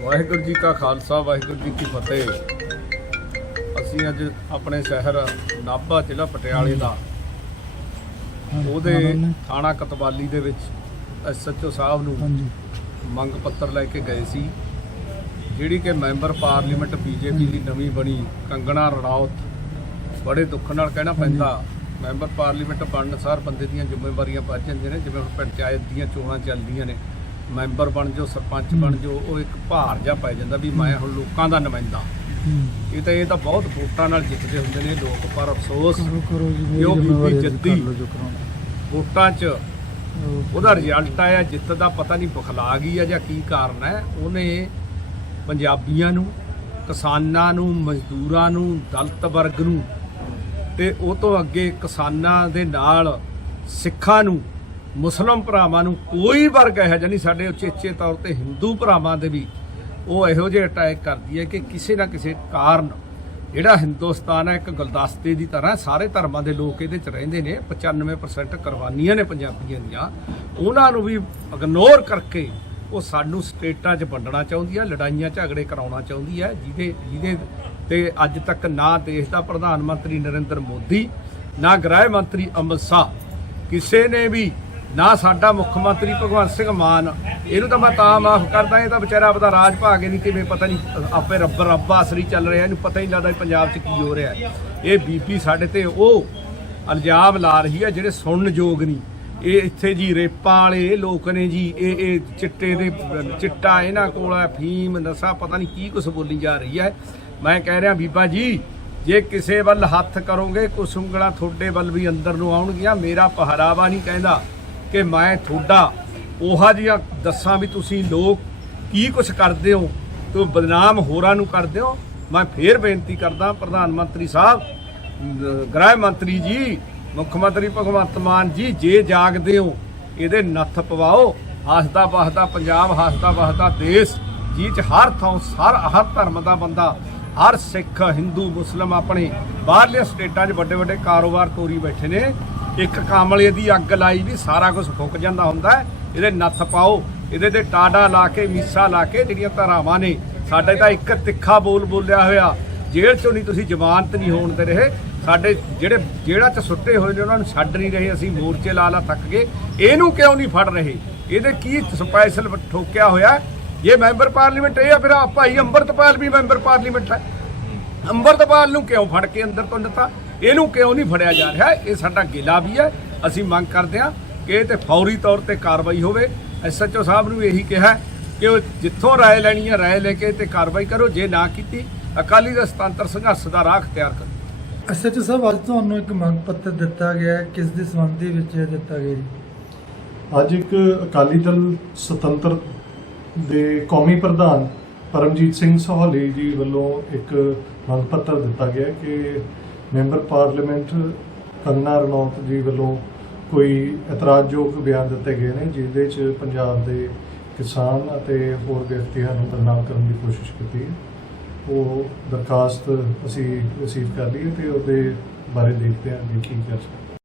ਵਾਹਿਗੁਰੂ ਜੀ ਕਾ ਖਾਲਸਾ ਵਾਹਿਗੁਰੂ ਜੀ ਕੀ ਫਤਿਹ। ਅਸੀਂ ਅੱਜ ਆਪਣੇ ਸ਼ਹਿਰ ਨਾਭਾ ਜ਼ਿਲ੍ਹਾ ਪਟਿਆਲੇ ਦਾ। ਉਹਦੇ ਥਾਣਾ ਕਤਵਾਲੀ ਦੇ ਵਿੱਚ ਐਸਐਚਓ ਸਾਹਿਬ ਨੂੰ ਮੰਗ ਪੱਤਰ ਲੈ ਕੇ ਗਏ ਸੀ ਜਿਹੜੀ ਕਿ ਮੈਂਬਰ ਪਾਰਲੀਮੈਂਟ ਬੀਜੇਪੀ ਦੀ ਨਵੀਂ ਬਣੀ ਕੰਗਣਾ ਰਣੌਤ ਬੜੇ ਦੁੱਖ ਨਾਲ ਕਹਿਣਾ ਪੈਂਦਾ ਮੈਂਬਰ ਪਾਰਲੀਮੈਂਟ ਬਣਨ ਸਾਰ ਬੰਦੇ ਦੀਆਂ ਜ਼ਿੰਮੇਵਾਰੀਆਂ ਵੱਧ ਜਾਂਦੀਆਂ ਨੇ ਜਿਵੇਂ ਹੁਣ ਪੰਚਾਇਤ ਦੀਆਂ ਚੋਣਾਂ ਚੱਲਦੀਆਂ ਨੇ ਮੈਂਬਰ ਬਣ ਜਾਓ ਸਰਪੰਚ ਬਣ ਜਾਓ ਉਹ ਇੱਕ ਭਾਰ ਜਿਹਾ ਪੈ ਜਾਂਦਾ ਵੀ ਮੈਂ ਹੁਣ ਲੋਕਾਂ ਦਾ ਨੁਮਾਇੰਦਾ। ਇਹ ਤਾਂ ਇਹ ਤਾਂ ਬਹੁਤ ਵੋਟਾਂ ਨਾਲ ਜਿੱਤਦੇ ਹੁੰਦੇ ਨੇ ਲੋਕ ਪਰ ਅਫਸੋਸ ਕਰੋ ਕਰੋ ਜੀ ਮੇਰੀ ਜੋ ਬੀਬੀ ਜ਼ਿੰਮੇਵਾਰੀ ਹੈ, ਜੱਦੀ। ਕਰ ਲਓ ਜੋ ਕਰਾਉਣਾ ਵੋਟਾਂ 'ਚ ਉਹ ਉਹਦਾ ਰਿਜ਼ਲਟ ਆਇਆ, ਜਿੱਤ ਦਾ ਪਤਾ ਨਹੀਂ ਬਖਲਾ ਗਈ ਹੈ ਜਾਂ ਕੀ ਕਾਰਨ ਹੈ। ਉਹਨੇ ਪੰਜਾਬੀਆਂ ਨੂੰ, ਕਿਸਾਨਾਂ ਨੂੰ, ਮਜ਼ਦੂਰਾਂ ਨੂੰ, ਦਲਤ ਵਰਗ ਨੂੰ ਤੇ ਉਹ ਤੋਂ ਅੱਗੇ ਕਿਸਾਨਾਂ ਦੇ ਨਾਲ ਸਿੱਖਾਂ ਨੂੰ ਮੁਸਲਮਾਨ ਭਰਾਵਾਂ ਨੂੰ ਕੋਈ ਵਰਗ ਇਹੋ ਜਿਹਾ ਨਹੀਂ, ਸਾਡੇ ਉਚੇਚੇ ਤੌਰ ਤੇ ਹਿੰਦੂ ਭਰਾਵਾਂ ਦੇ ਵੀ ਉਹ ਇਹੋ ਜਿਹੇ ਅਟੈਕ ਕਰਦੀ ਹੈ ਕਿ ਕਿਸੇ ਨਾ ਕਿਸੇ ਕਾਰਨ ਜਿਹੜਾ ਹਿੰਦੁਸਤਾਨ ਹੈ, ਇੱਕ ਗੁਲਦਸਤੇ ਦੀ ਤਰ੍ਹਾਂ ਸਾਰੇ ਧਰਮਾਂ ਦੇ ਲੋਕ ਇਹਦੇ ਚ ਰਹਿੰਦੇ ਨੇ 95% ਕੁਰਬਾਨੀਆਂ ਨੇ ਪੰਜਾਬੀਆਂ ਦੀਆਂ। ਉਹਨਾਂ ਨੂੰ ਵੀ ਇਗਨੋਰ ਕਰਕੇ ਉਹ ਸਾਨੂੰ ਸਟੇਟਾਂ 'ਚ ਵੰਡਣਾ ਚਾਹੁੰਦੀ ਹੈ ਲੜਾਈਆਂ, ਝਗੜੇ ਕਰਾਉਣਾ ਚਾਹੁੰਦੀ ਹੈ, ਜਿਹਦੇ ਜਿਹਦੇ ਤੇ ਅੱਜ ਤੱਕ ਨਾ ਦੇਸ਼ ਦਾ ਪ੍ਰਧਾਨ ਮੰਤਰੀ ਨਰਿੰਦਰ ਮੋਦੀ, ਨਾ ਗ੍ਰਹਿ ਮੰਤਰੀ ਅਮਿਤ ਸ਼ਾਹ, ਕਿਸੇ ਨੇ ਵੀ ਨਾ ਸਾਡਾ ਮੁੱਖ ਮੰਤਰੀ ਭਗਵੰਤ ਸਿੰਘ ਮਾਨ। ਇਹਨੂੰ ਤਾਂ ਮੈਂ ਤਾਂ ਮਾਫ ਕਰਦਾ, ਇਹ ਤਾਂ ਵਿਚਾਰਾ ਆਪਦਾ ਰਾਜ ਭਾਗ ਹੀ ਨਹੀਂ ਕਿਵੇਂ ਪਤਾ ਨਹੀਂ, ਆਪੇ ਰੱਬ ਰੱਬ ਆਸਰੀ ਚੱਲ ਰਿਹਾ, ਇਹਨੂੰ ਪਤਾ ਹੀ ਨਹੀਂ ਲੱਗਦਾ ਪੰਜਾਬ 'ਚ ਕੀ ਹੋ ਰਿਹਾ ਇਹ ਬੀਬੀ ਸਾਡੇ ਤੇ ਉਹ ਇਲਜ਼ਾਮ ਲਾ ਰਹੀ ਹੈ, ਜਿਹੜੇ ਸੁਣਨ ਯੋਗ ਨਹੀਂ। ਇਹ ਇੱਥੇ ਜੀ ਰੇਪਾਂ ਵਾਲੇ ਲੋਕ ਨੇ ਜੀ, ਇਹ ਇਹ ਚਿੱਟੇ ਦੇ, ਚਿੱਟਾ ਇਹਨਾਂ ਕੋਲ ਹੈ, ਫੀਮ, ਨਸ਼ਾ, ਪਤਾ ਨਹੀਂ ਕੀ ਕੁਛ ਬੋਲੀ ਜਾ ਰਹੀ ਹੈ। ਮੈਂ ਕਹਿ ਰਿਹਾ, ਬੀਬਾ ਜੀ, ਜੇ ਕਿਸੇ ਵੱਲ ਹੱਥ ਕਰੋਗੇ ਕੁਛ ਉਂਗਲਾਂ ਤੁਹਾਡੇ ਵੱਲ ਵੀ ਅੰਦਰ ਨੂੰ ਆਉਣਗੀਆਂ, ਮੇਰਾ ਪਹਿਰਾਵਾ ਨਹੀਂ ਕਹਿੰਦਾ। ਕਿ ਮੈਂ ਤੁਹਾਡਾ ਉਹਾ ਜੀਆਂ ਦੱਸਾਂ ਵੀ ਤੁਸੀਂ ਲੋਕ ਕੀ ਕੁਛ ਕਰਦੇ ਹੋ, ਤੂੰ ਬਦਨਾਮ ਹੋਰਾਂ ਨੂੰ ਕਰਦੇ ਹੋ। ਮੈਂ ਫੇਰ ਬੇਨਤੀ ਕਰਦਾ ਪ੍ਰਧਾਨ ਮੰਤਰੀ ਸਾਹਿਬ ਗ੍ਰਹਿ ਮੰਤਰੀ ਜੀ, ਮੁੱਖ ਮੰਤਰੀ ਭਗਵੰਤ ਮਾਨ ਜੀ, ਜੇ ਜਾਗਦੇ ਹੋ, ਇਹਦੇ ਨੱਥ ਪਵਾਓ। ਹੱਸਦਾ ਵਸਦਾ ਪੰਜਾਬ, ਹੱਸਦਾ ਵਸਦਾ ਦੇਸ਼ ਜੀ ਚ ਹਰ ਥਾਂ, ਹਰ ਹਰ ਧਰਮ ਦਾ ਬੰਦਾ, ਹਰ ਸਿੱਖ, ਹਿੰਦੂ ਮੁਸਲਮ ਆਪਣੇ ਬਾਹਰਲੇ ਸਟੇਟਾਂ 'ਚ ਵੱਡੇ ਵੱਡੇ ਕਾਰੋਬਾਰ ਤੋਰੀ ਬੈਠੇ ਨੇ। ਇੱਕ ਕਾਮਲੇ ਦੀ ਅੱਗ ਲਾਈ ਵੀ ਸਾਰਾ ਕੁਝ ਫੁੱਕ ਜਾਂਦਾ ਹੁੰਦਾ ਇਹਦੇ ਨੱਥ ਪਾਓ, ਇਹਦੇ ਤੇ ਟਾਡਾ ਲਾ ਕੇ, ਮੀਸਾ ਲਾ ਕੇ ਜਿਹੜੀਆਂ ਧਾਰਾਵਾਂ ਨੇ, ਸਾਡੇ ਤਾਂ ਇੱਕ ਤਿੱਖਾ ਬੋਲ ਬੋਲਿਆ ਹੋਇਆ। ਜੇਲ੍ਹ ਚੋਂ ਨਹੀਂ ਤੁਸੀਂ ਜ਼ਮਾਨਤ ਨਹੀਂ ਹੋਣ ਦੇ ਰਹੇ। ਸਾਡੇ ਜਿਹੜੇ ਜਿਹੜਾ ਚ ਸੁੱਟੇ ਹੋਏ ਨੇ, ਉਹਨਾਂ ਨੂੰ ਛੱਡ ਨਹੀਂ ਰਹੇ। ਅਸੀਂ ਮੋਰਚੇ ਲਾ ਲਾ ਥੱਕ ਗਏ। ਇਹਨੂੰ ਕਿਉਂ ਨਹੀਂ ਫੜ ਰਹੇ? ਇਹਦੇ ਕੀ ਸਪੈਸ਼ਲ ਠੋਕਿਆ ਹੋਇਆ? ਇਹ ਮੈਂਬਰ ਪਾਰਲੀਮੈਂਟ, ਇਹ ਆ ਫਿਰ ਆ ਭਾਈ ਅੰਮ੍ਰਿਤਪਾਲ ਵੀ ਮੈਂਬਰ ਪਾਰਲੀਮੈਂਟ ਹੈ। ਅੰਮ੍ਰਿਤਪਾਲ ਨੂੰ ਕਿਉਂ ਫੜ ਕੇ ਅੰਦਰ ਤੋਂ ਦਿੱਤਾ? ਇਹਨੂੰ ਕਿਉਂ ਨਹੀਂ ਫੜਿਆ ਜਾ ਰਿਹਾ? ਇਹ ਸਾਡਾ ਗਿਲਾ ਵੀ ਹੈ। ਅਸੀਂ ਮੰਗ ਕਰਦੇ ਹਾਂ ਕਿ ਇਹ ਤੇ ਫੌਰੀ ਤੌਰ ਤੇ ਕਾਰਵਾਈ ਹੋਵੇ। ਐਸਐਚਓ ਸਾਹਿਬ ਨੂੰ ਇਹੀ ਕਿਹਾ ਕਿ ਉਹ ਜਿੱਥੋਂ ਰਾਏ ਲੈਣੀ ਹੈ ਰਾਏ ਲੈ ਕੇ ਤੇ ਕਾਰਵਾਈ ਕਰੋ। ਜੇ ਨਾ ਕੀਤੀ ਅਕਾਲੀ ਦਾ ਸਤੰਤਰ ਸੰਘਰਸ਼ ਦਾ ਰਾਹ ਅਖਤਿਆਰ ਕਰੋ। ਐਸਐਚਓ ਸਾਹਿਬ ਅੱਜ ਤੁਹਾਨੂੰ ਇੱਕ ਮੰਗ ਪੱਤਰ ਦਿੱਤਾ ਗਿਆ ਕਿਸ ਦੇ ਸੰਬੰਧ ਵਿੱਚ ਇਹ ਦਿੱਤਾ ਗਿਆ ਜੀ? ਅੱਜ ਇੱਕ ਅਕਾਲੀ ਦਲ ਸੁਤੰਤਰ ਦੇ ਕੌਮੀ ਪ੍ਰਧਾਨ ਪਰਮਜੀਤ ਸਿੰਘ ਸੋਹਲੀ ਜੀ ਵੱਲੋਂ ਇੱਕ ਮੰਗ ਪੱਤਰ ਦਿੱਤਾ ਗਿਆ ਕਿ ਮੈਂਬਰ ਪਾਰਲੀਮੈਂਟ ਕੰਨਾ ਰਣੌਤ ਜੀ ਵੱਲੋਂ ਕੋਈ ਇਤਰਾਜ਼ਯੋਗ ਬਿਆਨ ਦਿੱਤੇ ਗਏ ਨੇ, ਜਿਹਦੇ 'ਚ ਪੰਜਾਬ ਦੇ ਕਿਸਾਨ ਅਤੇ ਹੋਰ ਵਿਅਕਤੀਆਂ ਨੂੰ ਬਦਨਾਮ ਕਰਨ ਦੀ ਕੋਸ਼ਿਸ਼ ਕੀਤੀ ਹੈ। ਉਹ ਦਰਖਾਸਤ ਅਸੀਂ ਰਿਸੀਵ ਕਰ ਲਈ ਹੈ ਤੇ ਉਹਦੇ ਬਾਰੇ ਦੇਖਦੇ ਹਾਂ ਕਿ ਕੀ ਕਰ ਸਕਦੇ।